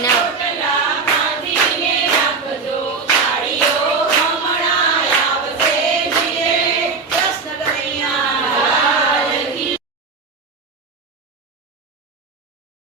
now.